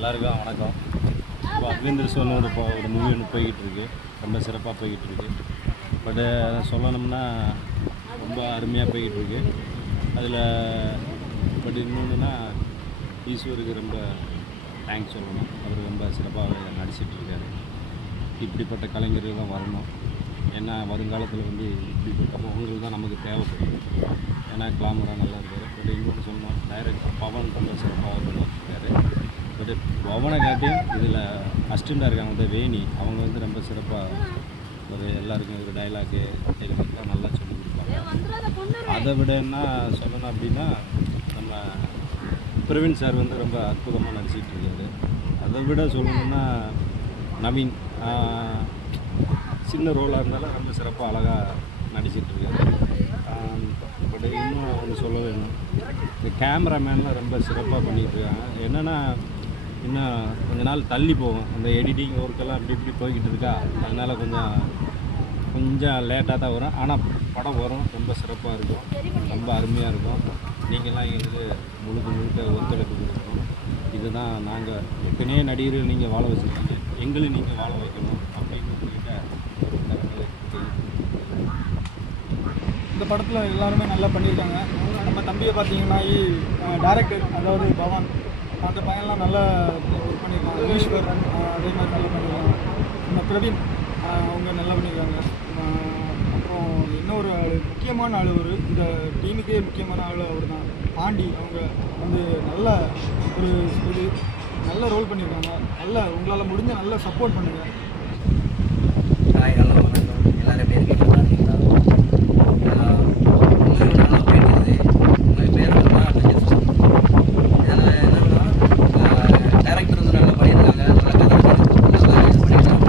எல்லாருக்கும் வணக்கம். இப்போ அட்வென்ச்சர் சோனோட ஒரு மூவி ஒன்று போய்கிட்டுருக்கு, ரொம்ப சிறப்பாக போய்கிட்டுருக்கு. பட்டு சொல்லணும்னா ரொம்ப அருமையாக போய்கிட்டுருக்கு. அதில் பட் இன்னொன்றுனா ஈஸ்வருக்கு ரொம்ப தேங்க்ஸ் சொல்லணும். அவர் ரொம்ப சிறப்பாக நடிச்சிட்ருக்காரு. இப்படிப்பட்ட கலைஞர்கள் தான் வரணும். ஏன்னா வருங்காலத்தில் இப்படிப்பட்ட முகங்கள் தான் நமக்கு தேவைப்படும். ஏன்னா கிளாமராக நல்லா இருக்கார். பட் இன்னொன்று சொல்லணும், டைரக்டர் பவன் ரொம்ப சிறப்பாக பண்ணியிருக்காரு. பட் பவனை காட்டியும் இதில் அசிஸ்டண்டாக இருக்காங்க வேணி, அவங்க ரொம்ப சிறப்பாக எல்லாருக்கும் ஒரு டைலாக்கு டெலிவரிலாம் நல்லா சொல்லி கொடுப்பாங்க. அதை விட என்ன சொல்லணும் அப்படின்னா, நம்ம பிரவீன் சார் ரொம்ப அற்புதமாக நடிச்சிட்டு இருக்காரு. அதை விட சொல்லணுன்னா நவீன் சின்ன ரோலாக இருந்தாலும் ரொம்ப சிறப்பாக அழகாக நடிச்சிட்ருக்காரு. பட் இன்னும் ஒன்று சொல்ல வேணும், இந்த கேமராமேன்லாம் ரொம்ப சிறப்பாக பண்ணிகிட்ருக்காங்க. என்னென்னா இன்னும் கொஞ்ச நாள் தள்ளி போகும், அந்த எடிட்டிங் ஒர்க்கெல்லாம் இப்படி போய்கிட்டு இருக்கா. அதனால் கொஞ்சம் லேட்டாக தான் வரும். ஆனால் படம் வரும், ரொம்ப சிறப்பாக இருக்கும், ரொம்ப அருமையாக இருக்கும். நீங்கள்லாம் எங்களுக்கு முழுக்க ஒத்துழைப்பு கொடுக்கணும். இதுதான் நாங்கள் எத்தனையோ நடிகர்கள் நீங்கள் வாழ வச்சுருக்கீங்க, எங்களையும் நீங்கள் வாழ வைக்கணும் அப்படின்னு சொல்லிட்டு இந்த படத்தில் எல்லாருமே நல்லா பண்ணியிருக்காங்க. நம்ம தம்பியை பார்த்தீங்கன்னா டேரக்டர், அதாவது பவன், அந்த பையன்லாம் நல்லா ஒர்க் பண்ணியிருக்காங்க. ஈஸ்வர் அதே மாதிரி நல்லா பண்ணியிருக்காங்க. நம்ம பிரவீன் அவங்க நல்லா பண்ணியிருக்காங்க. அப்புறம் இன்னொரு முக்கியமான ஆள், இந்த டீமுக்கே முக்கியமான ஆள் அவர் தான், பாண்டி. அவங்க நல்ல ஒரு நல்ல ரோல் பண்ணியிருக்காங்க. நல்லா உங்களால் முடிஞ்ச நல்லா சப்போர்ட் பண்ணுங்கள். ஹலோ வணக்கம், எல்லோரும் எப்படி இருக்கீங்க? நல்லா இருக்கீங்களா? நல்லா போயிட்டு உங்கள் பேர் இதில் என்னென்னா டேரக்டர் நல்லா பண்ணியிருக்காங்க. நல்லா கதை நல்லா யூஸ் பண்ணியிருக்காங்க.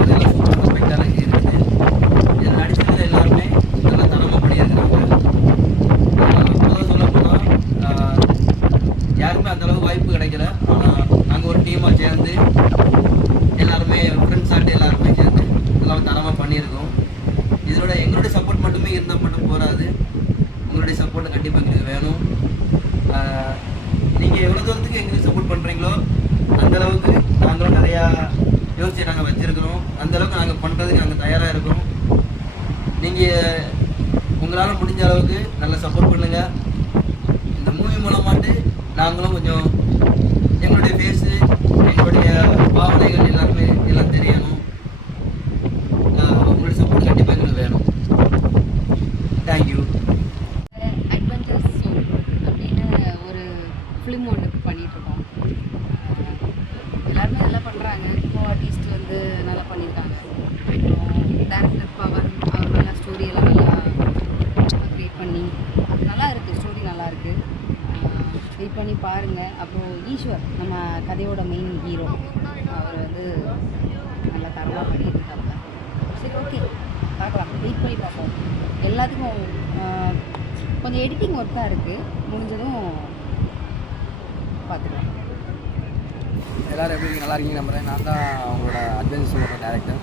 அதெல்லாம் சூப்பர் பர்ஃபெக்டாக இருக்குது. இதில் நடிச்சதில் எல்லாருமே நல்லா தரமாக பண்ணியிருக்காங்க. முதல்ல சொல்லப்போனால் யாருமே அந்தளவுக்கு வாய்ப்பு கிடைக்கல. ஆனால் நாங்கள் ஒரு டீமாக சேர்ந்து எல்லாருமே ஃப்ரெண்ட்ஸ் ஆட்டு எல்லாருமே சேர்ந்து எல்லாம் தரமாக பண்ணியிருக்கோம். இதோட எங்களுடைய சப்போர்ட் மட்டுமே இருந்தால் மட்டும் போகாது, உங்களுடைய சப்போர்ட் கண்டிப்பாக எங்களுக்கு வேணும். நீங்கள் எவ்வளோ தூரத்துக்கு எங்களுக்கு சப்போர்ட் பண்ணுறீங்களோ அந்தளவுக்கு நாங்களும் நிறையா யோசிச்சு நாங்கள் வச்சுருக்கிறோம். அந்தளவுக்கு நாங்கள் பண்ணுறதுக்கு நாங்கள் தயாராக இருக்கோம். நீங்கள் உங்களால் முடிஞ்ச அளவுக்கு நல்லா சப்போர்ட் பண்ணுங்கள். இந்த மூவி மூலமாட்டு நாங்களும் கொஞ்சம் எங்களுடைய ஃபேஸு, எங்களுடைய பாவனைகள் எல்லாருமே எல்லாம் தெரியணும். உங்களுடைய சப்போர்ட் கண்டிப்பாக எங்களுக்கு வேணும். தேங்க்யூ. அட்வென்ச்சர் சோல் அப்படின்னு ஒரு ஃபிலிம் ஒன்று பண்ணிகிட்ருக்கோம். எல்லாருமே நல்லா பண்ணுறாங்க. கோ ஆர்டிஸ்ட் நல்லா பண்ணியிருக்காங்க. அப்புறம் டேரக்டர் பவன் அவர் நல்லா ஸ்டோரியெல்லாம் நல்லா க்ரியேட் பண்ணி நல்லா இருக்குது. ஸ்டோரி நல்லா இருக்குது, வெயிட் பண்ணி பாருங்கள். அப்புறம் ஈஸ்வர் நம்ம கதையோட மெயின் ஹீரோ, அவர் நல்லா தரமாக பண்ணியிருக்காங்க. சரி, ஓகே, பார்க்கலாம், வெயிட் பண்ணி பார்ப்போம். எல்லாத்துக்கும் கொஞ்சம் எடிட்டிங் ஒர்க் தான் இருக்குது, முடிஞ்சதும் பார்த்துக்கலாம். எல்லோரும் எப்படி நல்லா இருக்கீங்க நம்புறேன். நான் தான் அவங்களோட அட்வென்ச்சரோட டேரக்டர்.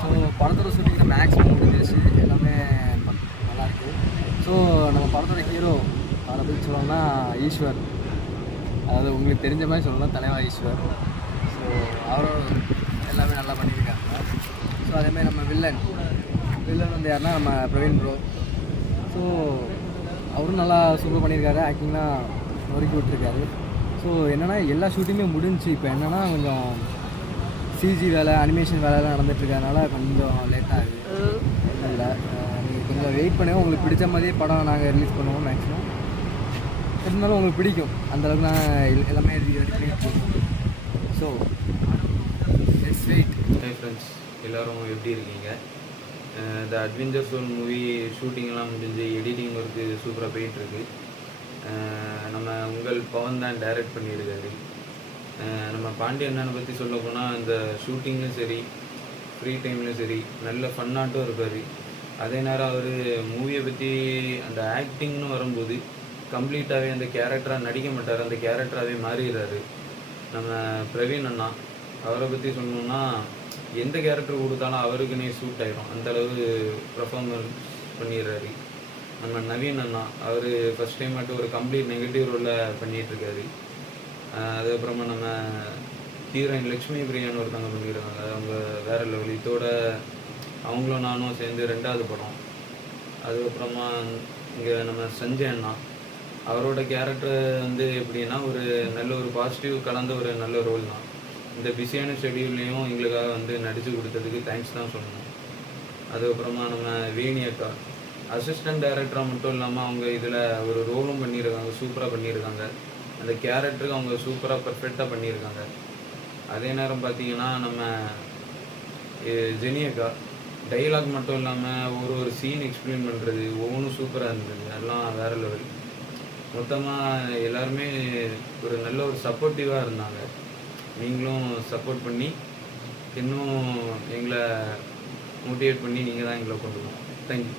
ஸோ படத்தோட ஷூட்டிங் மேக்ஸிமம் முடிஞ்சிருச்சு, எல்லாமே நல்லாயிருக்கு. ஸோ நம்ம படத்தோட ஹீரோ அவரை பற்றி சொல்லணும்னா ஈஸ்வர், அதாவது உங்களுக்கு தெரிஞ்ச மாதிரி சொல்லணும்னா தலைவா ஈஸ்வர். ஸோ அவரும் எல்லாமே நல்லா பண்ணியிருக்காங்க. ஸோ அதேமாதிரி நம்ம வில்லன் யாருன்னா நம்ம பிரவீன் ப்ரோ. ஸோ அவரும் நல்லா சூப்பர் பண்ணியிருக்காரு, ஆக்டிங்லாம் நொறுக்கி விட்டுருக்காரு. ஸோ என்னென்னா எல்லா ஷூட்டிங்குமே முடிஞ்சு, இப்போ என்னென்னா கொஞ்சம் சிஜி வேலை, அனிமேஷன் வேலைலாம் நடந்துகிட்ருக்கறனால கொஞ்சம் லேட் ஆகுது. இல்லை, நீங்கள் கொஞ்சம் வெயிட் பண்ணுங்கள். உங்களுக்கு பிடிச்ச மாதிரியே படம் நாங்கள் ரிலீஸ் பண்ணுவோம் மேக்ஸிமம். இருந்தாலும் உங்களுக்கு பிடிக்கும், அந்தளவுக்கு நான் எல்லாமே ரெடி பண்ணியிருக்கோம். So it's wait. Hi friends, எல்லோரும் எப்படி இருக்கீங்க? இந்த அட்வென்ச்சர் சோல் மூவி ஷூட்டிங்லாம் முடிஞ்சு எடிட்டிங் ஒர்க்கு சூப்பராக போயிட்டுருக்கு. நம்ம உங்கள் பவன் தான் டைரக்ட் பண்ணியிருக்காரு. நம்ம பாண்டியண்ணனை பற்றி சொல்ல போனால் இந்த ஷூட்டிங்லையும் சரி, ஃப்ரீ டைம்லையும் சரி, நல்ல ஃபன்னாட்டும் இருப்பார். அதே நேரம் அவர் மூவியை பற்றி அந்த ஆக்டிங்னு வரும்போது கம்ப்ளீட்டாகவே அந்த கேரக்டராக நடிக்க மாட்டார், அந்த கேரக்டராகவே மாறிடுறாரு. நம்ம பிரவீன் அண்ணா, அவரை பற்றி சொல்லணுன்னா எந்த கேரக்டர் கொடுத்தாலும் அவருக்குன்னே சூட் ஆகிடும், அந்தளவு பர்ஃபார்மன்ஸ் பண்ணிடுறாரு. நம்ம நவீன் அண்ணா, அவர் ஃபஸ்ட் டைம் மட்டும் ஒரு கம்ப்ளீட் நெகட்டிவ் ரோலில் பண்ணிகிட்ருக்காரு. அதுக்கப்புறமா நம்ம ஹீரோயின் லக்ஷ்மி பிரியான்னு ஒருத்தவங்க பண்ணியிருக்காங்க, அவங்க வேறு லெவல். இதோட அவங்களும் நானும் சேர்ந்து 2வது படம். அதுக்கப்புறமா இங்கே நம்ம சஞ்சய் அண்ணா, அவரோட கேரக்டர் வந்து எப்படின்னா ஒரு நல்ல ஒரு பாசிட்டிவ் கலந்த ஒரு நல்ல ரோல் தான். இந்த பிஸியான ஷெடியூல்லையும் எங்களுக்காக வந்து நடித்து கொடுத்ததுக்கு தேங்க்ஸ் தான் சொல்லணும். அதுக்கப்புறமா நம்ம வேணி அக்கா அசிஸ்டன்ட் டைரக்டராக மட்டும் இல்லாமல் அவங்க இதில் ஒரு ரோலும் பண்ணியிருக்காங்க, சூப்பராக பண்ணியிருக்காங்க. அந்த கேரக்டருக்கு அவங்க சூப்பராக பர்ஃபெக்டாக பண்ணியிருக்காங்க. அதே நேரம் பார்த்தீங்கன்னா நம்ம ஜெனி அக்கா டைலாக் மட்டும் இல்லாமல் ஒரு சீன் எக்ஸ்பிளைன் பண்ணுறது ஒவ்வொன்றும் சூப்பராக இருந்தது, அதெல்லாம் வேறு லெவல். மொத்தமாக எல்லாருமே ஒரு நல்ல ஒரு சப்போர்ட்டிவாக இருந்தாங்க. நீங்களும் சப்போர்ட் பண்ணி இன்னும் எங்களை மோட்டிவேட் பண்ணி நீங்கள் தான் எங்களை கொண்டு போகணும். தேங்க்யூ.